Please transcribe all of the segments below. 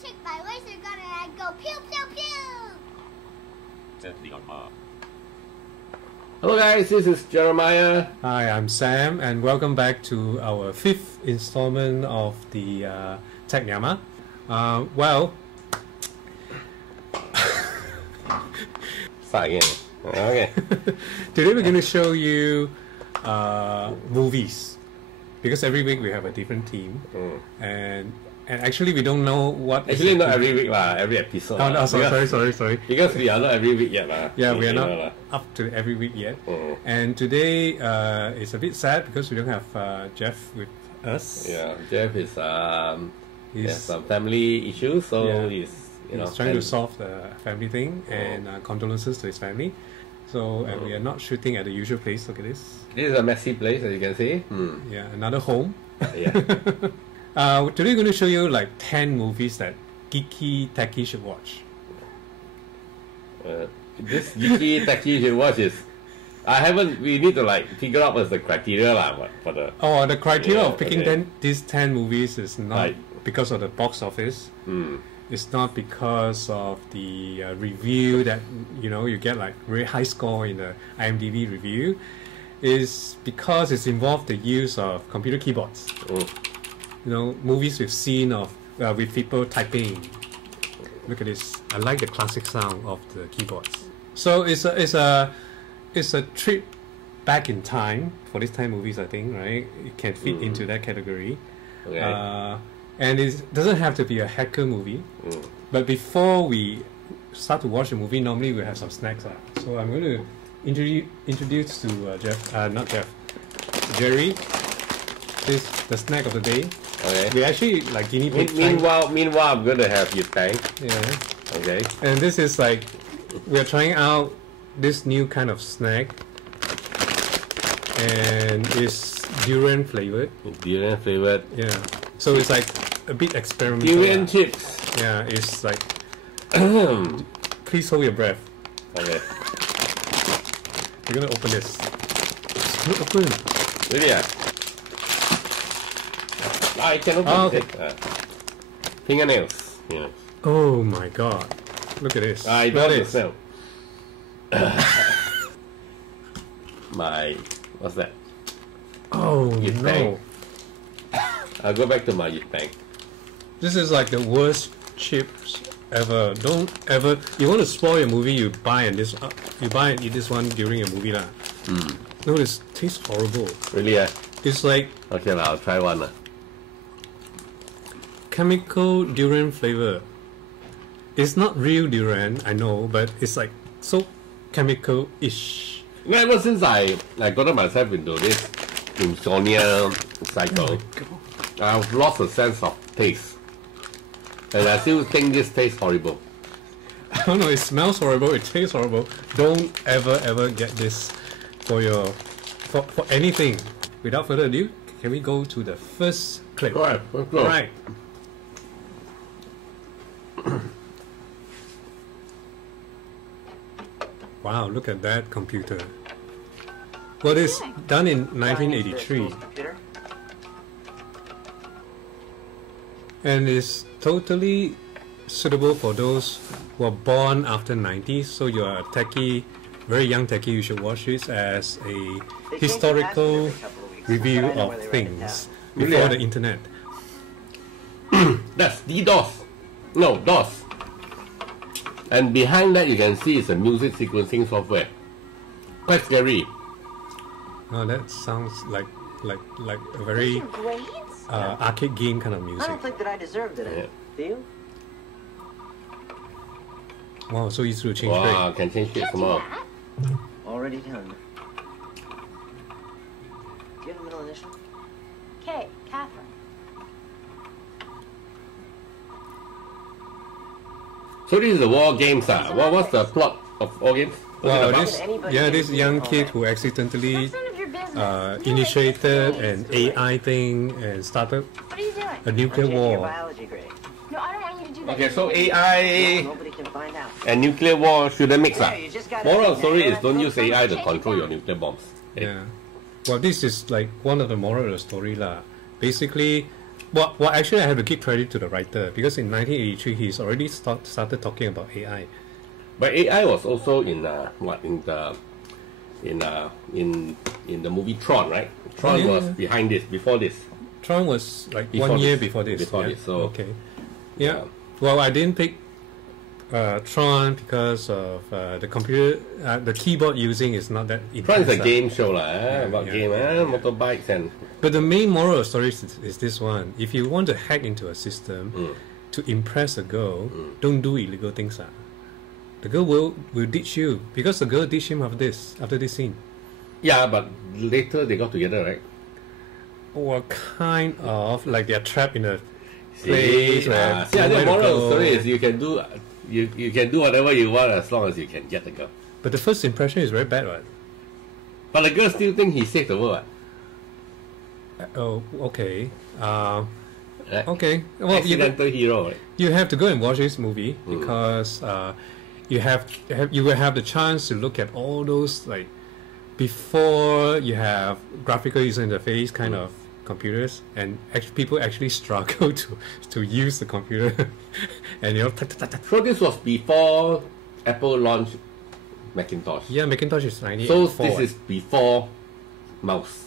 take my laser gun and I go pew pew pew. Hello guys, this is Jeremiah. Hi, I'm Sam, and welcome back to our 5th installment of the Techniama. Well, Start again. Okay. today we're going to show you movies, because every week we have a different theme, and actually we don't know what. Actually, not every week lah, every episode. Oh, no, sorry. Because we are not every week yet lah. Yeah, we are not up to every week yet. And today it's a bit sad because we don't have Jeff with us. Yeah, Jeff is he has some family issues, so he's trying to solve the family thing, and condolences to his family. So and we are not shooting at the usual place. Look at this. This is a messy place, as you can see. Yeah, another home. Yeah. Today we're going to show you like 10 movies that geeky techie should watch. This geeky techie should watch is. We need to like figure out what's the criteria lah, for the. Oh, the criteria of picking these 10 movies is not because of the box office. It's not because of the review that you get like very high score in the IMDb review. It's because it's involved the use of computer keyboards. Movies we've seen of with people typing. Look at this. I like the classic sound of the keyboards. So it's a trip back in time for these 10 movies, I think, right? It can fit into that category. Okay. And it doesn't have to be a hacker movie. But before we start to watch the movie, normally we have some snacks. So I'm going to introduce to Jerry. This the snack of the day. Okay. We actually like guinea pig. Meanwhile, I'm going to have you thank. Yeah. Okay. And this is like we're trying out this new kind of snack, and it's durian flavored. Durian flavored. Yeah. So it's like a bit experimental. Durian chips. Yeah, it's like. Please hold your breath. Okay. We're gonna open this. It's not open. Really? I can open it. Fingernails. Yeah. Oh my god! Look at this. I know the smell. What's that? Oh no! I'll go back to my bang. This is like the worst chips ever. Don't ever. You want to spoil your movie? You buy and eat this one during a movie lah. No, this tastes horrible. Really? It's like okay, I'll try one. Chemical durian flavor. It's not real durian, I know, but it's like so chemical-ish. Ever since I got myself into this insomnia cycle, I've lost a sense of taste, and I still think this tastes horrible. I don't know. It smells horrible. It tastes horrible. Don't ever get this for anything. Without further ado, can we go to the first clip? All right, let's go. All right. Wow, look at that computer. Well, it's done in 1983. And it's totally suitable for those who are born after 90s. So you are a techie, very young techie, you should watch this as a historical review of things before the internet. That's DOS. No, DOS. And behind that you can see it's a music sequencing software. Quite scary. Oh, that sounds like a very arcade game kind of music. I don't think that I deserved it. Do you? Wow, so easy to change. Wow, can change it some more. Already done. Do you have a middle initial? K, Catherine. So this is the war games. What's the plot of war games? Wow, this young kid who accidentally initiated an AI thing and started a nuclear war. No, I don't want you to do that. Okay, so AI and nuclear war shouldn't mix up. Moral of the story is don't use AI to control your nuclear bombs. Yeah. Well, this is like one of the moral of the story lah. Basically, Well, actually, I have to give credit to the writer because in 1983 he's already started talking about AI. But AI was also in in the movie Tron, right? Tron was behind this, before this. Tron was like Before 1 year this. before this. Before this, so okay. Yeah. Well, I didn't pick Tron because of the computer, the keyboard using is not that Tron is a intense, game show about game, motorbikes and. But the main moral of the story is this one: if you want to hack into a system to impress a girl, don't do illegal things. The girl will ditch you because the girl ditched him after this scene. Yeah, but later they got together, right? Or kind of like they're trapped in a place where the moral of the story is you can do you can do whatever you want as long as you can get the girl. But the first impression is very bad, right? But the girl still think he saved the world. Oh, okay. Right? Okay. Well, Accidental hero, right? you have to go and watch this movie because you will have the chance to look at all those like before you have graphical user interface kind of computers, and people actually struggle to use the computer, and So this was before Apple launched Macintosh. Yeah, Macintosh is 98. So this is before mouse.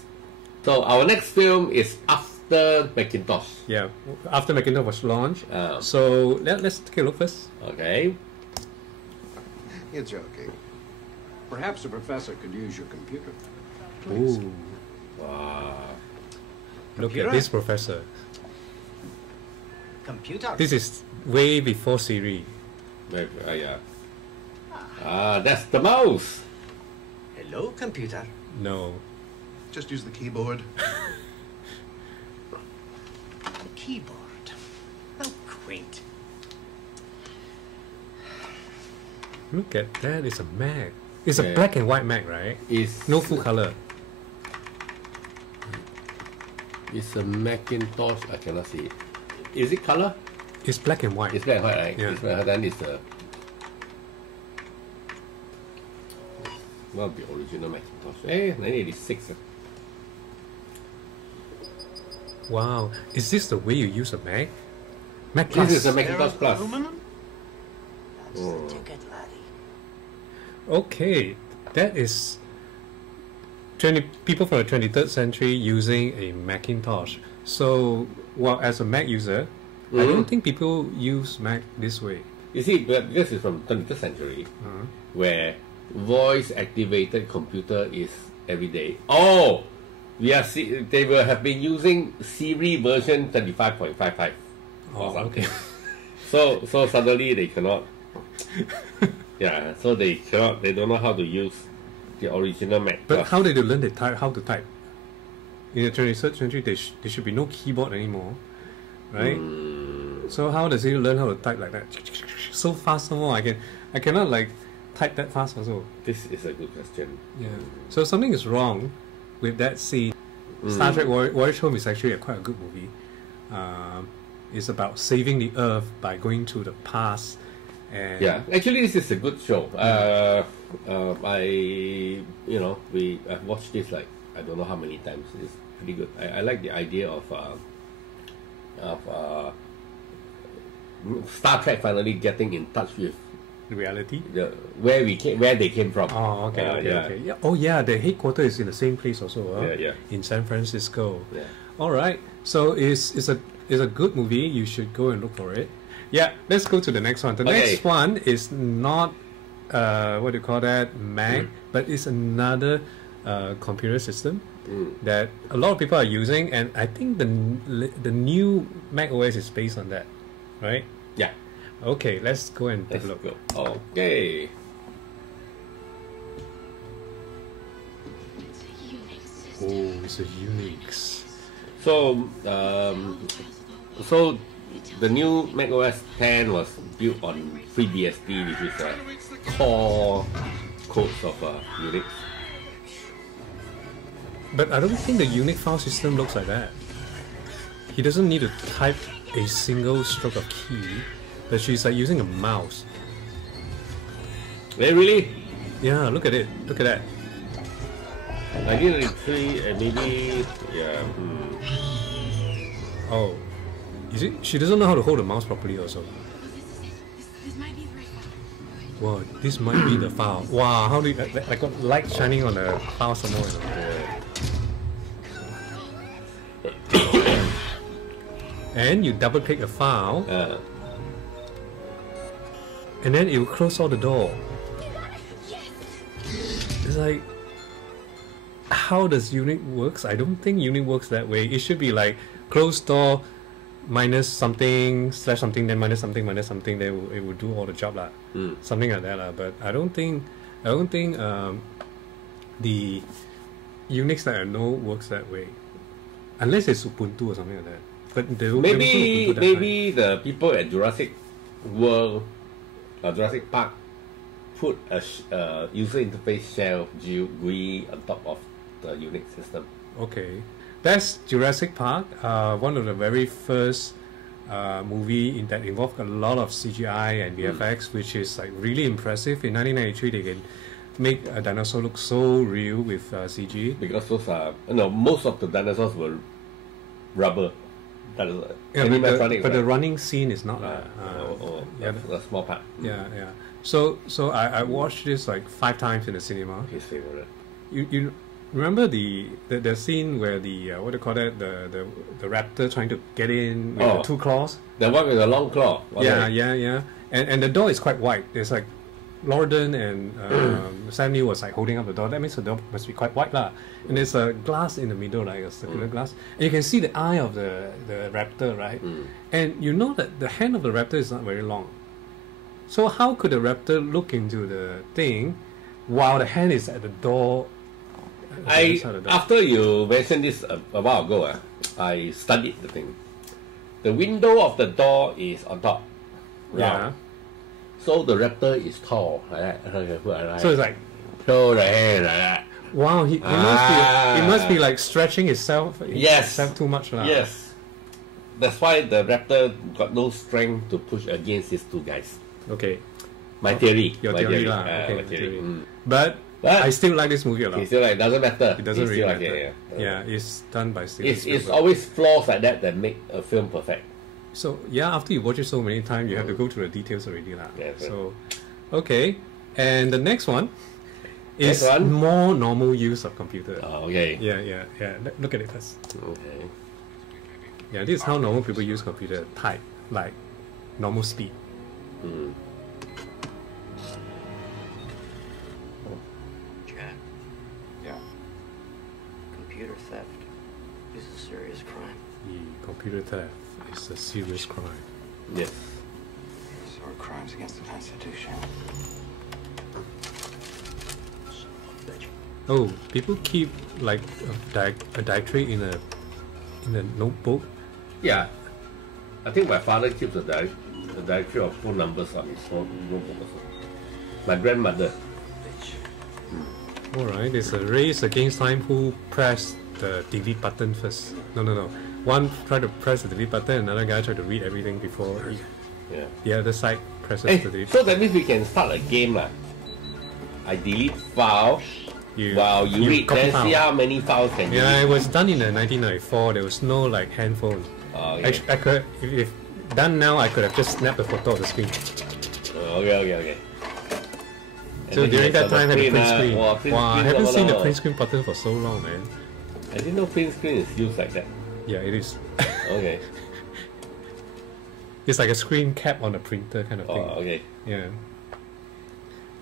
So our next film is after Macintosh. Yeah, after Macintosh was launched. Oh. So let's take a look first. Okay. You're joking. Perhaps the professor could use your computer. Ooh, Wow. look Computer? at this professor. Computer. This is way before Siri. Yeah. That's the mouse. Hello, computer. No. Just use the keyboard. Keyboard. How quaint. Look at that. It's a Mac. It's Yeah. a black and white Mac, right? No full color. It's a Macintosh. I cannot see it. Is it color? It's black and white. It's black and white, right? Yeah. It's black and white. Then it's the the original Macintosh. 1986. Wow. Is this the way you use a Mac? Mac Plus. This is a Macintosh Plus. That's the ticket, laddie. Okay. That is people from the 23rd century using a Macintosh. So, well, as a Mac user, I don't think people use Mac this way. You see, because it's from 21st century, where voice-activated computer is every day. Oh, they will have been using Siri version 35.55 or something. Okay. So suddenly they cannot. Yeah, so they cannot. They don't know how to use the original Mac. But how did they learn how to type? In the 23rd century, there should be no keyboard anymore, right? So how does he learn how to type like that? So fast, no more. I cannot like type that fast also. This is a good question. Yeah. So something is wrong with that scene. Star Trek Voyage Home is actually quite a good movie. It's about saving the Earth by going to the past. And Yeah, actually, this is a good show. I've watched this like I don't know how many times. It's pretty good. I like the idea of Star Trek finally getting in touch with reality. where they came from. Oh, okay, okay, yeah. okay. Yeah. Oh, yeah. The headquarters is in the same place also. Yeah. In San Francisco. Yeah. All right. So it's a good movie. You should go and look for it. Yeah. Let's go to the next one. The next one is not what do you call that, Mac, but it's another computer system that a lot of people are using, and I think the new Mac OS is based on that, right? Yeah. Okay, let's go and take Let's a look. go. Okay. Oh, it's a Unix. So the new Mac OS 10 was built on FreeBSD, which is a core codes of Unix. But I don't think the Unix file system looks like that. He doesn't need to type a single stroke of key, but she's like using a mouse. Really? Yeah, look at it. Look at that. 1993, maybe, yeah. Oh, Is it? She doesn't know how to hold the mouse properly also. This might be the right one. Wow, this might be the file. Wow, how do you, I got light shining on the file some more. And you double click a file, and then it will close all the door. It's like, how does Unix works? I don't think Unix works that way. It should be like close door minus something slash something, then minus something, then it will do all the job lah. Something like that lah. But I don't think the Unix that I know works that way, unless it's Ubuntu or something like that. But maybe the people at Jurassic World, Jurassic Park, put a user interface shell GUI on top of the Unix system. Okay, that's Jurassic Park. One of the very first movie that involved a lot of CGI and VFX, which is like really impressive. In 1993, they can make a dinosaur look so real with CG. Because those are most of the dinosaurs were rubber. But the running scene is not a small part. Yeah. So I watched this like 5 times in the cinema. His favorite. You remember the scene where the what do you call that, the raptor trying to get in with the 2 claws? The one with the long claw. Yeah. And the door is quite wide. There's like Lorden and Sam Neill was like holding up the door. That means the door must be quite wide lah. And there's a glass in the middle, like a circular glass. And you can see the eye of the raptor, right? And you know that the hand of the raptor is not very long. So how could the raptor look into the thing while the hand is at the door? After you mentioned this a while ago, I studied the thing. The window of the door is on top. Yeah. So the raptor is tall, like that. So it's like, so the hand like that. Wow, he must be like stretching himself too much lah. Yes. That's why the raptor got no strength to push against these 2 guys. Okay. My theory. Your theory lah. Okay, my theory. But I still like this movie a lot. It's still like, doesn't matter. It doesn't really matter. Like yeah, it's done by Steven Spielberg. It's always flaws like that make a film perfect. So yeah, after you watch it so many times, you have to go through the details already lah. Yeah, so, okay. And the next one is more normal use of computer. Oh, okay. Yeah. Look at it first. Okay. Yeah, this is how normal people use computer. Type, like normal speed. Jack. Yeah. Computer theft is a serious crime. Computer theft is a serious crime. Yes. So are crimes against the Constitution. Oh, people keep like a directory in a notebook. Yeah. I think my father keeps a directory of phone numbers on his phone notebook also. My grandmother. Alright, there's a race against time who pressed the delete button first. No. One tried to press the delete button, another guy tried to read everything before the other side presses the delete. So that means we can start a game lah. I delete file while you read, then see how many files can you read. It was done in 1994. There was no like handphone. Okay. I could, if done now, I could have just snapped a photo of the screen. Okay. So during that time, I had a print screen. Wow, I haven't seen the print screen button for so long, man. I didn't know print screen is used like that. Yeah, it is. Okay. It's like a screen cap on a printer kind of thing. Oh, okay.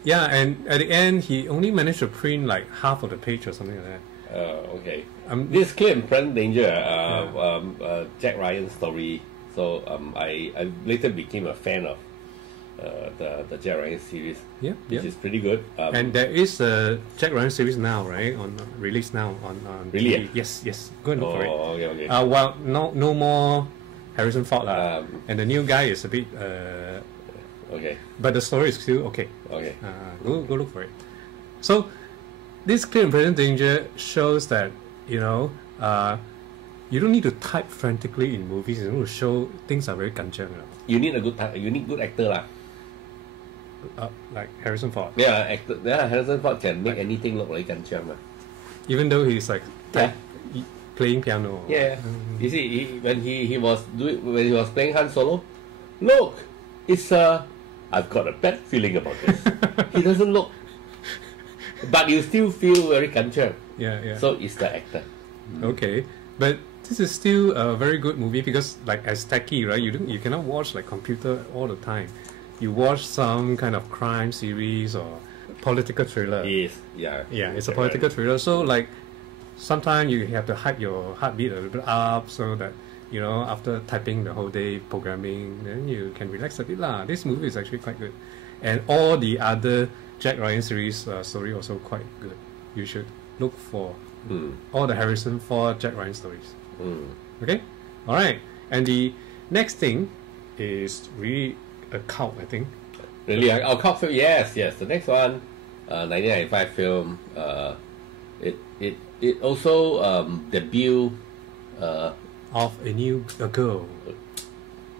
Yeah, and at the end, he only managed to print like half of the page or something like that. Okay. This clear and present danger, Jack Ryan's story. So I later became a fan of the Jack Ryan series. Which is pretty good. And there is a Jack Ryan series now, right? Released now on really? TV. Yes. Go and look for it. Okay. Well, no more Harrison Ford and the new guy is a bit. Okay. But the story is still okay. Okay. Go look for it. So this clear and present danger shows that you don't need to type frantically in movies. You know, to show things are very kanchang. You need good actor lah. Like Harrison Ford. Harrison Ford can make anything look like kanchang. Even though he's like playing piano. Yeah. You see, when he was playing Han Solo, look, it's I've got a bad feeling about this. He doesn't look, but you still feel very kanchang. Yeah. So it's the actor. Okay, but this is still a very good movie because, like, as techie, right? You cannot watch like computer all the time. You watch some kind of crime series or political thriller. Yes. Yeah. Yeah, it's a political thriller. So like, sometimes you have to hype your heartbeat a little bit up so that, you know, after typing the whole day programming, then you can relax a bit lah. This movie is actually quite good, and all the other Jack Ryan series story also quite good. You should look for all the Harrison Ford Jack Ryan stories. Okay, all right. And the next thing is really a cult, I think. Really, our cult film. Yes. The next one, 1995 film. It also debut. Of a girl.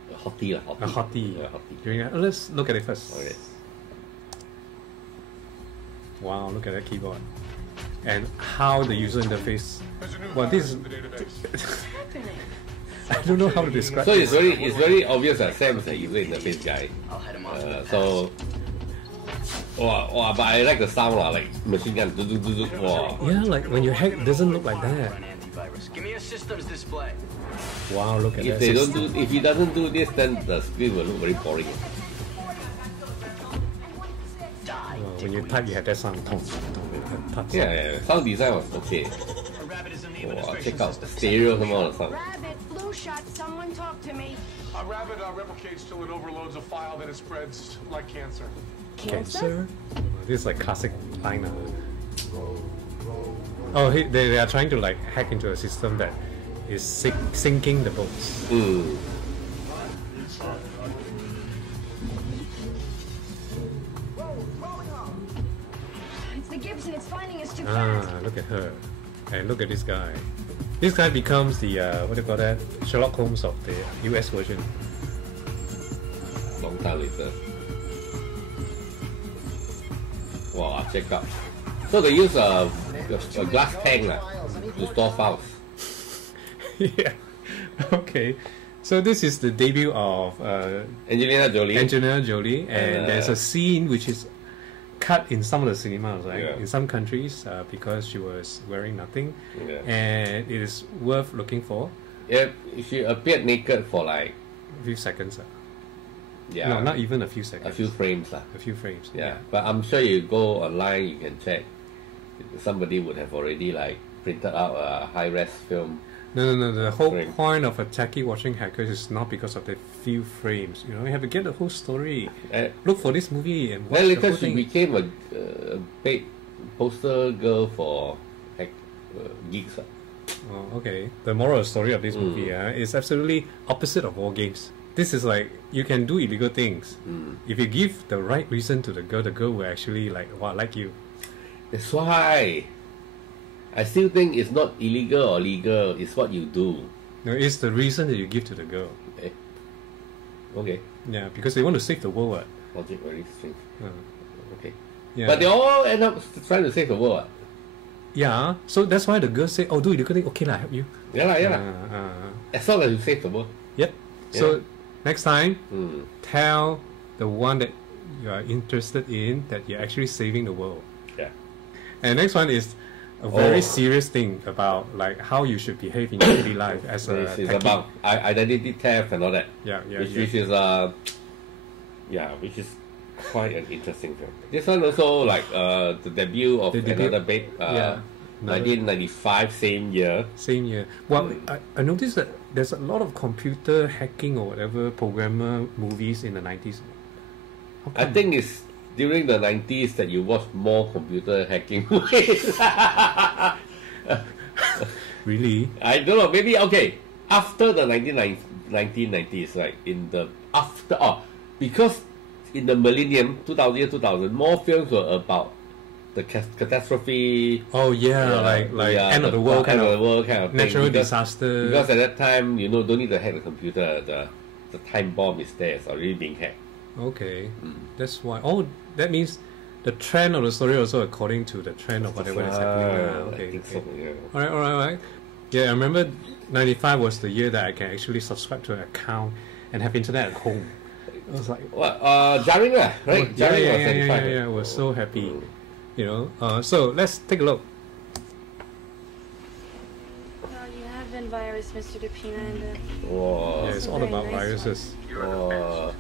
A hottie. A hottie. Yeah, hottie. Let's look at it first. Okay. Wow, look at that keyboard. And how the user interface. Well, this is. I don't know how to describe. So it's very obvious that Sam is a user interface guy. I'll head him off. So. But I like the sound like machine gun. Wow. Yeah, like when you hack, it doesn't look like that. Run antivirus. Give me a systems display. Wow, look at If that. if he doesn't do this, then the screen will look very boring. When you type, you have that sound. Yeah. Sound design was okay. Wow, check out the stereo some more sound. Rabbit, flu shot, someone talk to me. A rabbit replicates till it overloads a file, then it spreads like cancer. Cancer? This is like classic line. Oh, they are trying to like hack into a system that is sinking the boats. It's the Gibson, it's finding us too Ah, fast. look at her. And look at this guy. This guy becomes the, what do you call that? Sherlock Holmes of the US version. Long time later. Wow, check out. So they use a glass tank to store files. Yeah. Okay. So this is the debut of Angelina Jolie. And there's a scene which is cut in some of the cinemas, right? Yeah. In some countries, because she was wearing nothing, Yeah. and it is worth looking for. Yeah, she appeared naked for like A few seconds. yeah, No, not even a few seconds. a few frames A few frames. Yeah, but I'm sure you go online, you can check. Somebody would have already like printed out a high-res film. No. The whole Frame. point of a techie watching hackers is not because of the few frames. You know, you have to get the whole story. Look for this movie and watch Then the later whole she thing. became a paid poster girl for geeks. Oh, okay. The moral story of this movie is absolutely opposite of war games. This is like, you can do illegal things. If you give the right reason to the girl will actually like you. That's why I still think it's not illegal or legal. It's what you do. No, it's the reason that you give to the girl. Okay, Yeah, because they want to save the world. What? logic very strange. Okay, Yeah. but they all end up trying to save the world. Yeah, so that's why the girl say, "Oh, do illegal thing. Okay, lah, help you." Yeah. As long as you save the world. Yep. So next time, Mm. tell the one that you are interested in that you're actually saving the world. Yeah. And next one is a very serious thing about like how you should behave in your daily life as a This is techie. about identity theft and all that. Yeah. Which is which is quite an interesting film. This one also like the debut of The debut- another big 1995 same year. Same year. Well, I noticed that there's a lot of computer hacking or whatever programmer movies in the 90s. How I come? think it's during the 90s that you watch more computer hacking movies. Really? I don't know, maybe okay. After the 1990s, right? Because in the millennium 2000, more films were about the catastrophe. Oh yeah, like end of the world kind of thing. natural Because disaster. at that time, don't need to hack the computer. The time bomb is there. It's already being hacked. Okay, that's why. Oh, that means the trend of the story also according to the trend of whatever is happening. I Okay. think so, yeah. All right. Yeah, I remember 95 was the year that I can actually subscribe to an account and have internet at home. It was like, What? Jaring, right? yeah, Jaring yeah, was yeah, 95. I was so happy. You know, so let's take a look. Well, you have been virus, Mr. DePina, and Wow. Yeah, it's all very about nice viruses. Wow.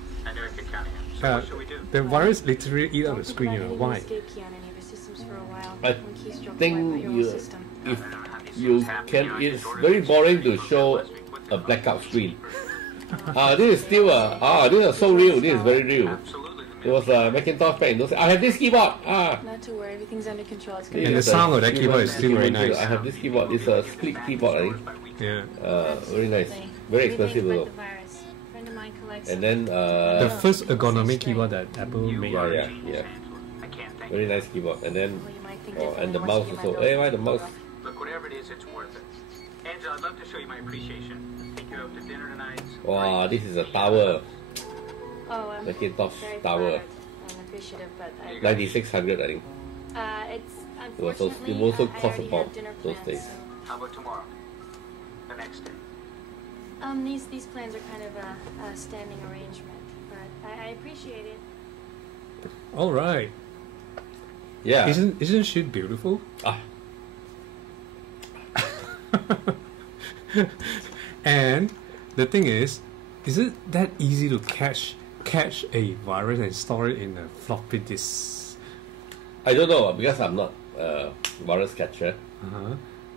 The virus literally eat out the screen, you know, why? Escape key on any of your systems for a while. I One keystroke think will wipe out your whole you, system. if you can, it's very boring to show a blackout screen. This is still this is so real. This is very real. It was a Macintosh back in those. I have this keyboard. Not to worry, everything's under control. It's gonna And be the sound of that keyboard is still very nice. I have this keyboard. It's a split keyboard, I think. Yeah. Very nice. Very expensive though. Friend of mine collects. And then The first ergonomic keyboard that Apple made. yeah. Very nice keyboard. And then Well, you might think and the differently mouse once you also. get my Hey, why the mouse? Look, whatever it is, it's worth it. Angela, I'd love to show you my appreciation. Take you out to dinner tonight. Wow, this is a tower. Oh, I'm Macintosh very tower. flattered and appreciative, but 9600, I think. it's was so- unfortunately it was so I cost already about have dinner those plans, days. How about tomorrow? The next day? so, these plans are kind of a standing arrangement, but I appreciate it. All right. Yeah. Isn't she beautiful? Ah. And the thing is it that easy to catch a virus and store it in a floppy disk? I don't know because I'm not a virus catcher.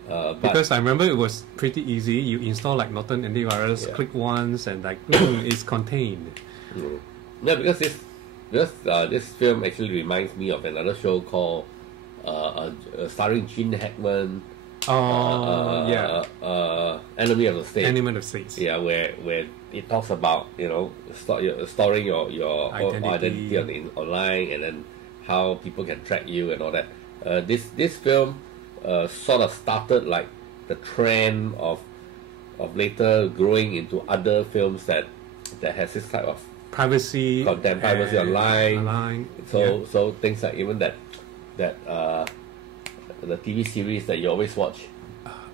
But Because I remember it was pretty easy. You install like Norton antivirus, Yeah. click once, and like it's contained. no, because this film actually reminds me of another show called starring Gene Hackman. Yeah, Enemy of the State. Enemy of the States. Yeah, where it talks about storing your identity online, and then how people can track you and all that. This film sort of started like the trend of later growing into other films that has this type of Privacy, content, privacy and online. So things like even that the TV series that you always watch.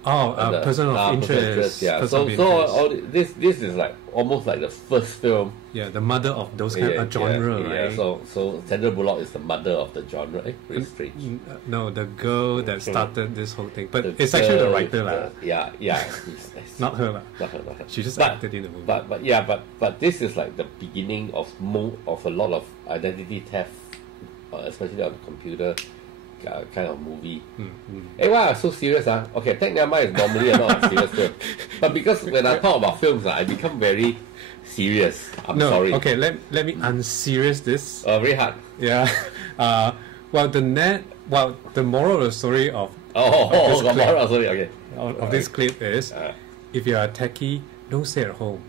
Person of interest. Yeah. Person So of interest. all this is like almost like the first film. Yeah, the mother of those kind of genre, right? Yeah. So Sandra Bullock is the mother of the genre. Very strange. No, the girl that started this whole thing, but The it's actually the girl, writer, lah. Yeah. It's Not her, lah. Not her. She just But- acted in the movie. But this is like the beginning of a lot of identity theft, especially on the computer kind of movie. Hey, why are so serious? Okay, Techniama is normally a not a serious film, but because when I talk about films, I become very serious. I'm no, sorry. okay, let me unserious this. Very hard. Yeah. The moral of the story of Oh, clip. sorry. Okay. of this clip is, if you're a techie, don't stay at home.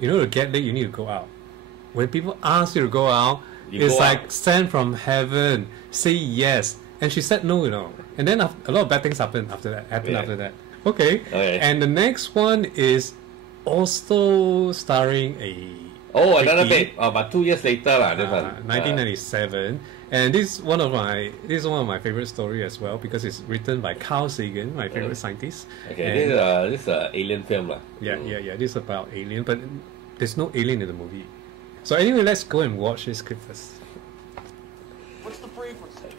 You know, to get late, you need to go out. When people ask you to go out, You it's go like out. sent from heaven. Say yes, and she said no. You know, and then a lot of bad things happened after that. Okay. Okay. And the next one is also starring a Another techie. bit. But 2 years later, this one. 1997, and this is one of my favorite story as well because it's written by Carl Sagan, my favorite scientist. Okay, And this is an alien film, lah. yeah. This is about alien, but there's no alien in the movie. So anyway, let's go and watch this clip first. What's the frequency?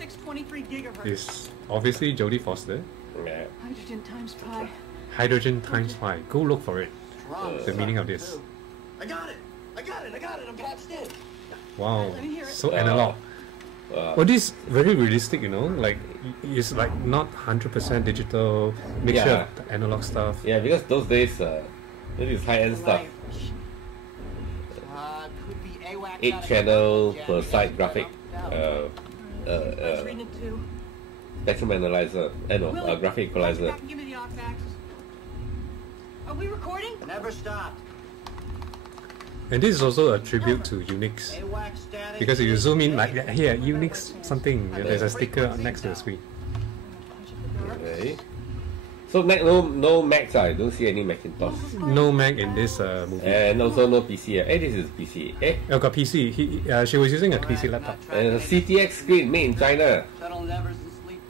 623 gigahertz. It's obviously Jodie Foster. Yeah. Hydrogen times pi. Hydrogen times pi. Go look for it. The meaning of this. I got it. I'm patched in. Wow, Let me hear it. so analog. Well, this is very realistic, you know. Like it's like not 100% digital, mixture Yeah. of the analog stuff. Yeah, because those days, this is high-end stuff. Could be AWACS. 8-channel per side graphic, I was reading it too. spectrum analyzer, graphic equalizer. Give me the aux axis. Are we recording? Never stopped. And this is also a tribute to Unix. AWACS static. Because if you zoom in, like here, Unix something, there's a sticker next to the screen. Okay. So no Macs, I don't see any Macintosh. No Mac in this movie. And also no PC. This is PC. Oh, got PC. She was using a PC laptop. And a CTX screen made in China. Shuttle endeavors in sleep.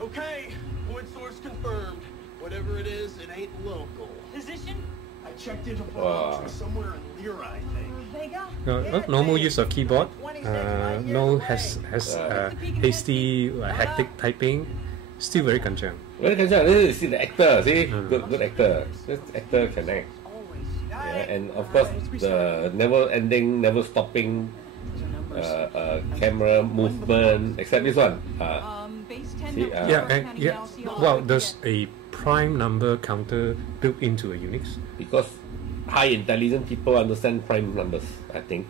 Okay, point source confirmed. What whatever it is, it ain't local. Position? I checked into Bronx somewhere in Lear, I think. Vega? Normal use of keyboard. No hasty, hectic typing. Still very kanchang. Very kanchang. This is the actor. See, good actor. This actor can act. Yeah, and of course the never-ending, never-stopping camera movement, except this one. See, Well, there's a prime number counter built into a Unix. Because high intelligent people understand prime numbers, I think.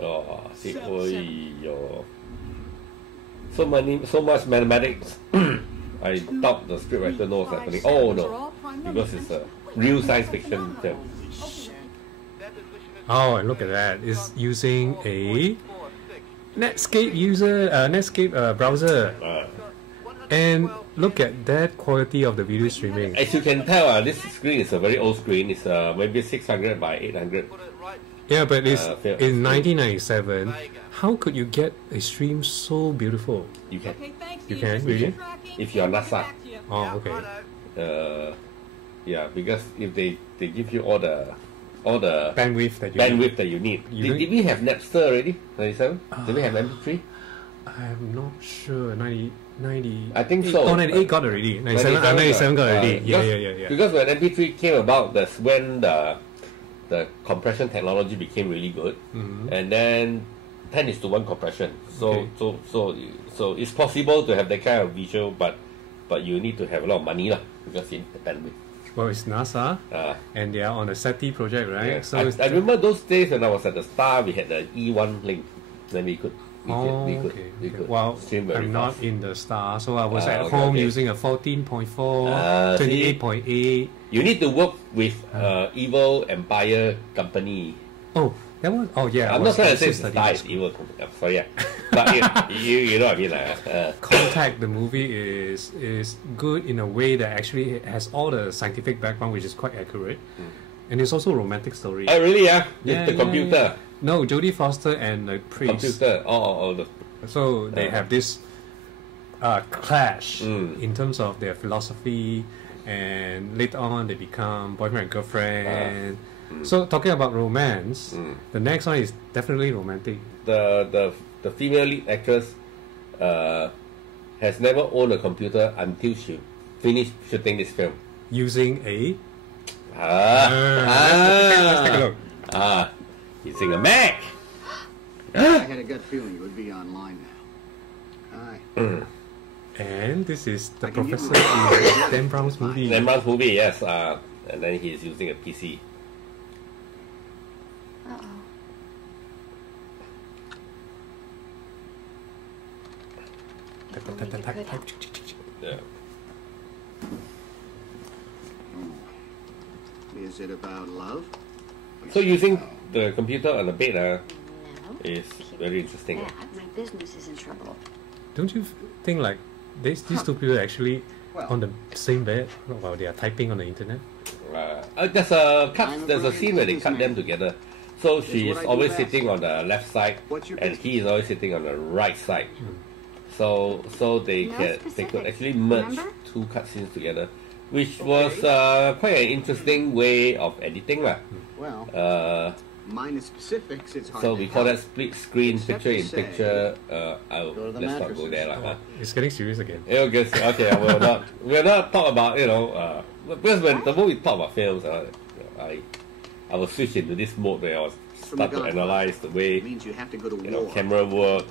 Oh, see, so much mathematics. I doubt the scriptwriter knows happening. Oh no, because it's a real science fiction film. Oh, and look at that! It's using a Netscape browser. And look at that quality of the video streaming. As you can tell, this screen is a very old screen. It's maybe 600 by 800. Yeah, but it's in 1997. How could you get a stream so beautiful? You can. You can, really? If you're NASA. Oh, okay. Yeah, because if they give you all the bandwidth that you need. Did we have Napster already? 97? Did we have MP3? I'm not sure. 90. I think so. Oh, 98 got already. 97 got already. Yeah. Because when MP3 came about, that's when the compression technology became really good, and then 10:1 compression. So it's possible to have that kind of visual, but you need to have a lot of money because you need the bandwidth. Well, it's NASA, and they are on a SETI project, right? Yeah. So I remember those days when I was at the Star, we had the E1 link, then we could. We could well, stream very I'm fast. not in the Star, so I was at home using a 14.4, 28.8. You need to work with Evil Empire Company. Oh, that one? Oh, yeah. I'm not trying to say Star is evil. I'm sorry, but you know what I mean. Contact, the movie is good in a way that actually has all the scientific background, which is quite accurate. And it's also a romantic story. Oh, really? With the computer? Yeah. No, Jodie Foster and the priest. Computer. So they have this clash in terms of their philosophy, and later on they become boyfriend and girlfriend. So talking about romance, the next one is definitely romantic. The female lead actress has never owned a computer until she finished shooting this film. Using a let's take a look. Using a Mac. I had a gut feeling it would be online now. Hi. And this is the professor in Dan Brown's movie. Dan Brown's movie, yes. And then he is using a PC. Yeah. Is it about love? So using the computer on the bed is very interesting. My business is in trouble. Don't you think like these two people are actually on the same bed while they are typing on the internet? There's a scene where they cut them together. So she is always sitting on the left side, and he is always sitting on the right side. So they could actually merge two cutscenes together, which was quite an interesting way of editing, Well, minus specifics, it's hard. So we call that split screen, picture in picture. Let's not go there, It's getting serious again. Okay, I will not. We'll not talk about because when the moment we talk about films, I will switch into this mode where I was start to analyze the way camera work.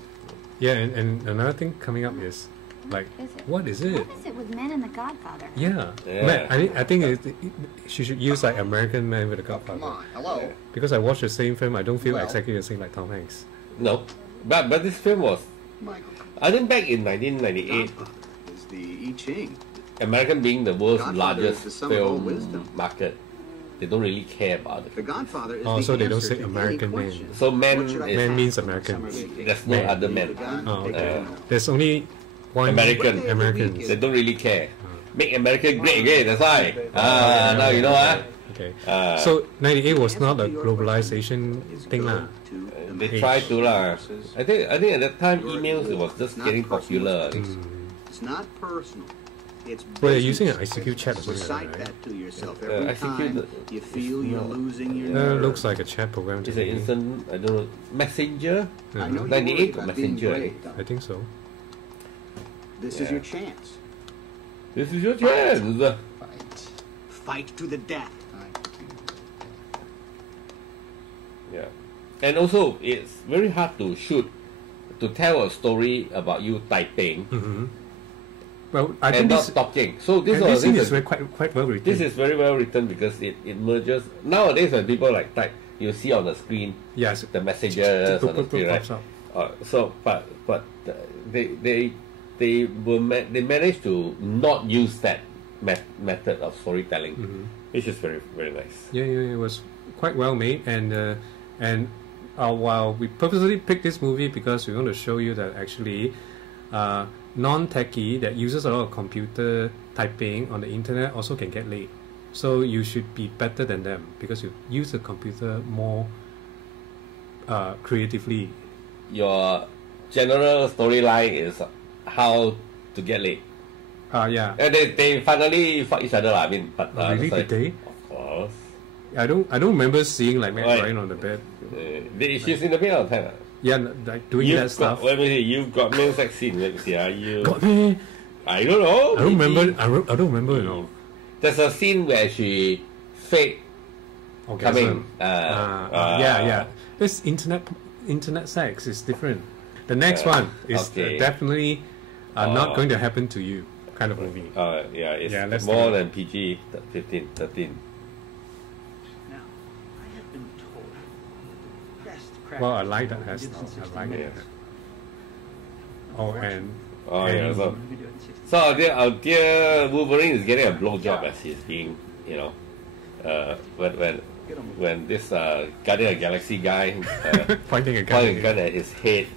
Yeah, and another thing coming up is like, what is it? What is it with men and the Godfather? Yeah. Man, I think she should use like American Man with the Godfather. Come on, hello. Because I watched the same film, I don't feel exactly the same like Tom Hanks. No, but this film was, I think back in 1998, is the I Ching. American being the world's largest film market, they don't really care about it. The Godfather is so they don't say American man. So man means American. There's no other man. There's only one American. They don't really care. Make America great again. That's why. Now you know. Okay. So 98 was not a globalization thing lah. They tried to lah. I think at that time emails it was just getting popular. It's not personal. It's Well, they're using an business. ICQ chat or something Recite like that, that to yourself ICQ every time you feel you're losing your right? nerve. Looks like a chat program to It's an me. instant, I don't know, messenger? I know you're 98 worried about being messenger. brave. I think so. This Yeah. is your chance. This is your chance. Fight. Fight to the death. Yeah. And also, it's very hard to tell a story about you typing Well, I and think not this, talking. So this and was this scene this is quite well written. this is very well written because it merges. Nowadays, when people like type, you see on the screen yes, the messages on the screen, right? pops up. But they managed to not use that method of storytelling, which is very very nice. Yeah, it was quite well made, and while we purposely picked this movie because we want to show you that actually, non-techie that uses a lot of computer typing on the internet also can get laid. So you should be better than them because you use the computer more creatively. Your general storyline is how to get laid. Yeah. And they finally fight each other, lah. I mean, but Really, it's like, did they? of course. I don't remember seeing like Matt Right. lying on the bed. She's in the bed all the time. Yeah, like doing that stuff. Wait a minute, you've got male sex scene. Let me see. God, man. I don't know. I don't maybe. remember. I don't remember. You know. There's a scene where she fake coming. Yeah. This internet sex is different. The next one is okay. definitely not going to happen to you kind of movie. It's Yeah, let's more do it. than PG 15, 13. Now, I have been told the best Well, I crackers like that did hairstyle. this in I 60 like it. minutes. Oh, and Oh yeah, And- so We do it in 60 so our dear Wolverine is getting a blowjob as he's being, when this Guardian of the Galaxy guy pointing a pointing a gun. gun at his head.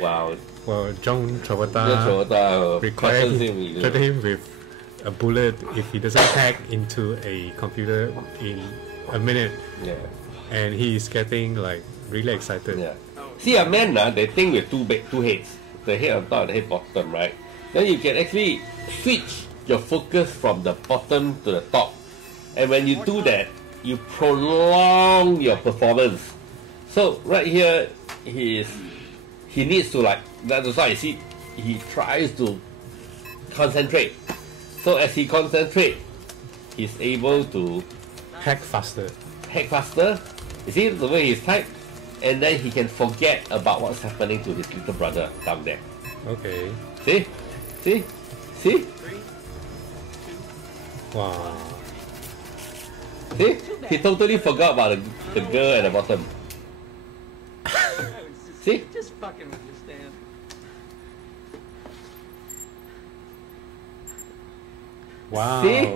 Wow. Well, John John Travolta Travolta required threatens threatened him with a bullet if he doesn't hack into a computer in a minute, Yeah. and he's getting like really excited. Yeah. See, a man, they think with two heads. The head on top and the head bottom, right? Then you can actually switch your focus from the bottom to the top. And when you do that, you prolong your performance. So right here, he needs to that's why you see, he tries to concentrate. So as he concentrates, he's able to Hack faster. hack faster. You see the way he's typed? And then he can forget about what's happening to his little brother down there. Okay. See? See? See? Wow. See? He totally forgot about the girl at the bottom. See? Just fucking with you, Stan. Wow. See?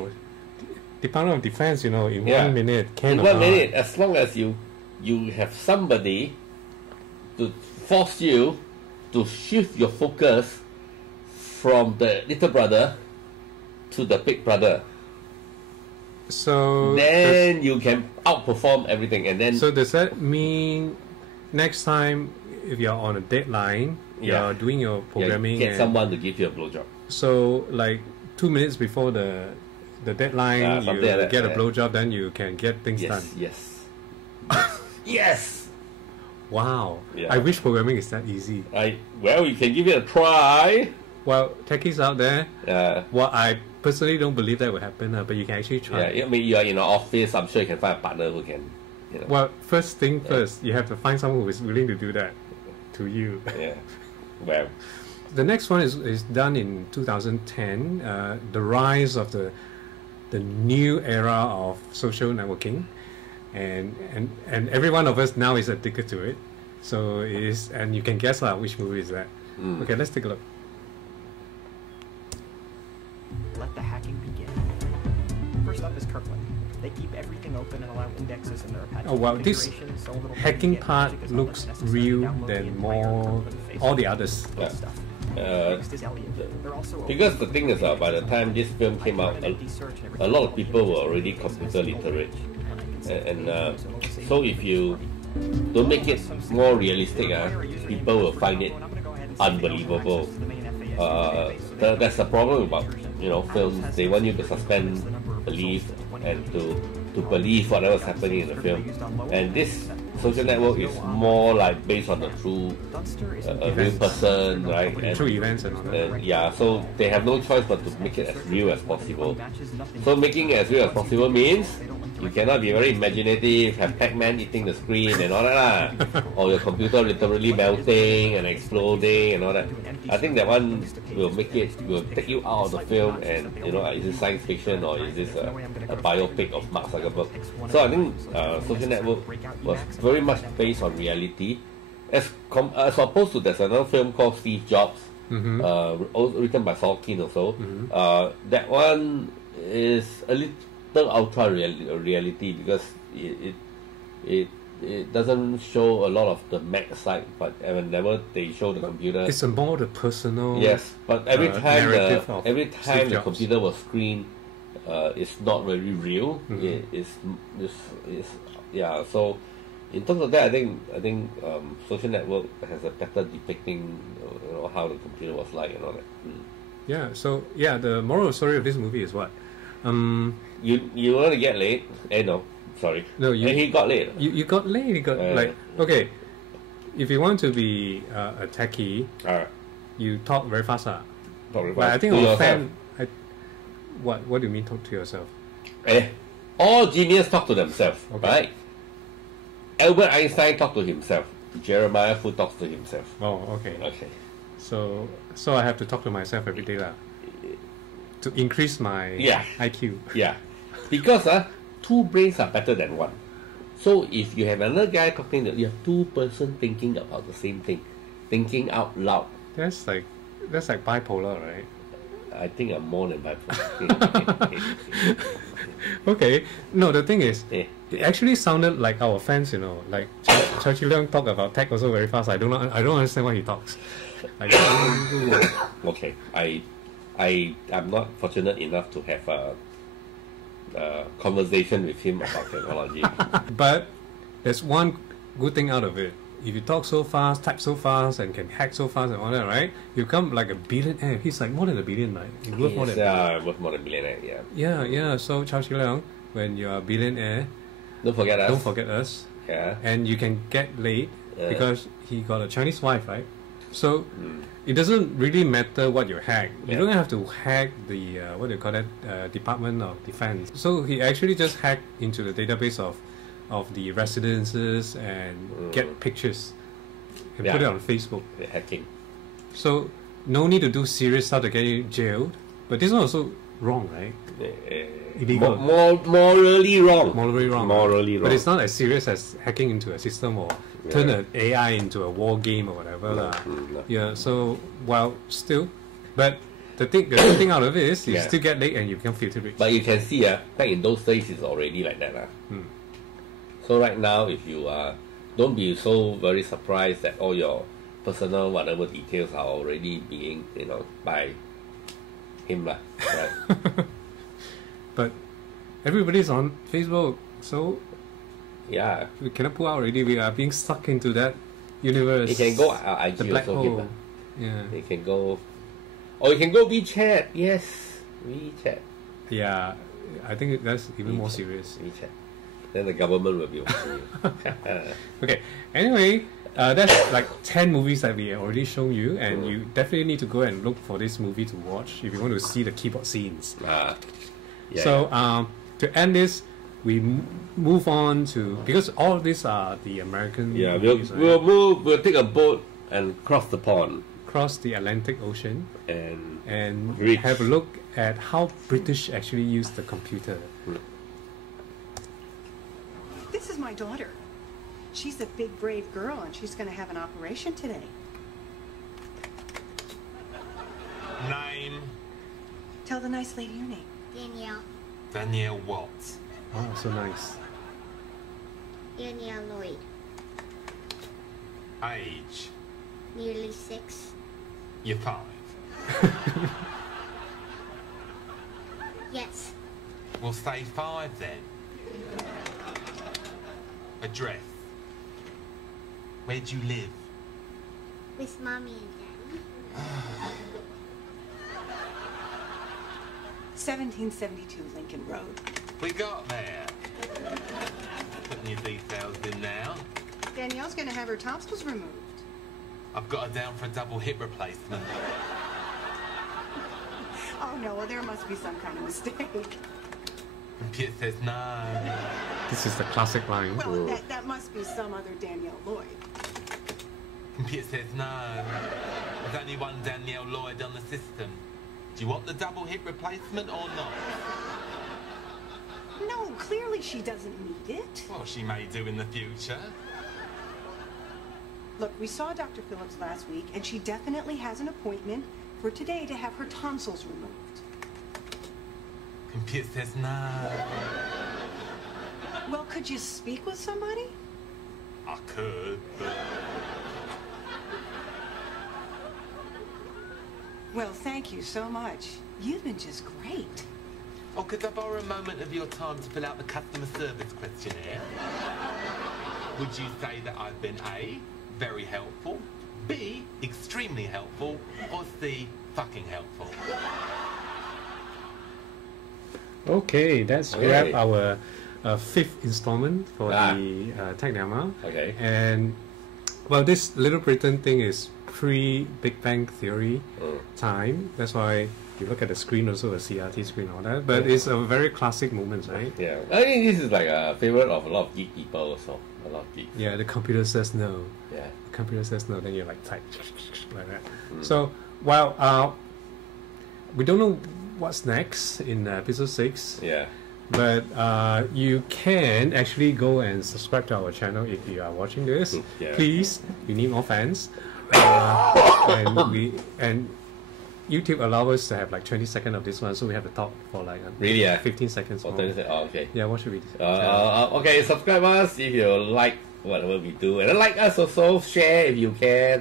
Department of Defense, in Yeah. 1 minute can In 1 minute, as long as you have somebody to force you to shift your focus from the little brother to the big brother, So then you can outperform everything. And then does that mean next time if you're on a deadline, Yeah. you're doing your programming, get and someone to give you a blowjob. so like 2 minutes before the deadline, you something like that, get a yeah. blowjob, then you can get things done. Yes. Yes. Wow. Yeah. I wish programming is that easy. Well, you can give it a try. Well, techies out there, Yeah. well, I personally don't believe that will happen, but you can actually try. Yeah, I mean, you are in an office. I'm sure you can find a partner who can, Well, first thing first, you have to find someone who is willing to do that to you. Yeah. Well, The next one is done in 2010. The rise of the new era of social networking, and every one of us now is addicted to it. So it is, and you can guess which movie is that. Okay, let's take a look. Let the hacking begin. First up is Kirkland. They keep everything open and allow indexes in their Apache Oh wow, this configuration, so a little hacking get part magic is not looks necessary to real download the than entire more Kirkland face all the off. others. Good stuff. Next is Elliot. They're also because the thing is, by the time this film came out, a lot of people were already computer literate, and so if you don't make it more realistic, people will find it unbelievable. that's the problem about films. They want you to suspend belief and to believe whatever's happening in the film. And this social network is more like based on the true a real person, right? And, true events and all that. Yeah, so they have no choice but to make it as real as possible. So making it as real as possible means you cannot be very imaginative, have Pac-Man eating the screen and all that lah. Or your computer literally melting and exploding and all that. I think that one will take you out of the film and, is this science fiction or is this a biopic of Mark Zuckerberg? So I think Social Network was very much based on reality. As opposed to there's another film called Steve Jobs, written by Sorkin also. That one is a little ultra reality because it doesn't show a lot of the Mac side, but whenever they show the computer, it's a more the personal. Yes, but every time the Jobs. computer was screened, it's not very real. It's So in terms of that, I think Social Network has a better depicting how the computer was like and all that. Yeah. So the moral story of this movie is what? You want to get late? No, sorry. No, he got late. You got late. You got okay. If you want to be a techie, you talk very fast. But I think our fan. What do you mean talk to yourself? All geniuses talk to themselves, right? Albert Einstein talked to himself. Jeremiah Fu talks to himself. Oh, okay. Okay. So I have to talk to myself every day lah, to increase my IQ. Yeah, because two brains are better than one. So if you have another guy talking, you have two person thinking about the same thing, thinking out loud. That's like bipolar, right? I think I'm more than bipolar. Okay. No, the thing is, it actually sounded like our fans, like Churchill Leung talk about tech also very fast. I don't understand why he talks. Okay, I'm not fortunate enough to have a conversation with him about technology. But there's one good thing out of it. If you talk so fast, type so fast, and can hack so fast and all that, right? You become like a billionaire. He's like more than a billion, right? He's worth more than worth more than a billionaire, yeah. Yeah. So Chao Chi Leung, when you're a billionaire, don't forget us. Yeah. And you can get laid because he got a Chinese wife, right? So it doesn't really matter what you hack. You don't have to hack the what do you call that, Department of Defense. So he actually just hacked into the database of the residences and get pictures and put it on Facebook. Hacking. So no need to do serious stuff to get you jailed. But this one also wrong, right? Illegal. Morally wrong. Morally wrong. Morally wrong. But it's not as serious as hacking into a system or turn an AI into a war game or whatever. No. Yeah, so while still, but the good thing out of it is you still get late and you become filthy rich. But you can see, back in those days, it's already like that. So right now, if you don't be so very surprised that all your personal whatever details are already being, by him, right? But everybody's on Facebook, so yeah, we cannot pull out already. We are being stuck into that universe. You can go IG the black also. hole. Yeah. You can go, or you can go WeChat. Yes, WeChat. Yeah, I think that's even more serious. WeChat. Then the government will be watching you. Okay. Anyway, that's like 10 movies that we already shown you, and you definitely need to go and look for this movie to watch if you want to see the keyboard scenes. So to end this, we move on to, because all of these are the American movies, we'll take a boat and cross the pond, cross the Atlantic Ocean, and reach. have a look at how British actually use the computer. This is my daughter. She's a big, brave girl, and she's going to have an operation today. Name? Tell the nice lady your name. Danielle. Danielle Watts. Oh, so nice. Danielle Lloyd. Age? Nearly 6. You're 5. Yes. We'll say 5 then. Address? Where do you live? With Mommy and Daddy. 1772 Lincoln Road. We got there. Putting your details in now. Danielle's gonna have her tonsils removed. I've got her down for a double hip replacement. Oh no, well there must be some kind of mistake. Computer says no. This is the classic line. Well, that must be some other Danielle Lloyd. Computer says no. There's only one Danielle Lloyd on the system. Do you want the double hip replacement or not? No, clearly she doesn't need it. Well, she may do in the future. Look, we saw Dr. Phillips last week, and she definitely has an appointment for today to have her tonsils removed. Computer says no. Well, could you speak with somebody? I could, but... Well, thank you so much. You've been just great. Oh, could I borrow a moment of your time to fill out the customer service questionnaire? Would you say that I've been A, very helpful, B, extremely helpful, or C, fucking helpful? Okay, that's wrap our fifth installment for the Techniama. Okay. And well, this Little Britain thing is pre-Big Bang Theory time. That's why you look at the screen, also a CRT screen, all that. But it's a very classic moment, right? Yeah, I think this is like a favorite of a lot of geek people also. A lot of geeks. Yeah, the computer says no. Yeah. The computer says no, then you like type like that. So, well, we don't know what's next in episode 6. Yeah. But you can actually go and subscribe to our channel if you are watching this. Yeah. Please, we need more fans. And YouTube allows us to have like 20 seconds of this one, so we have to talk for like 15 seconds more. Oh, okay. Yeah, what should we do? Okay, subscribe us if you like whatever we do, and like us also, share if you can.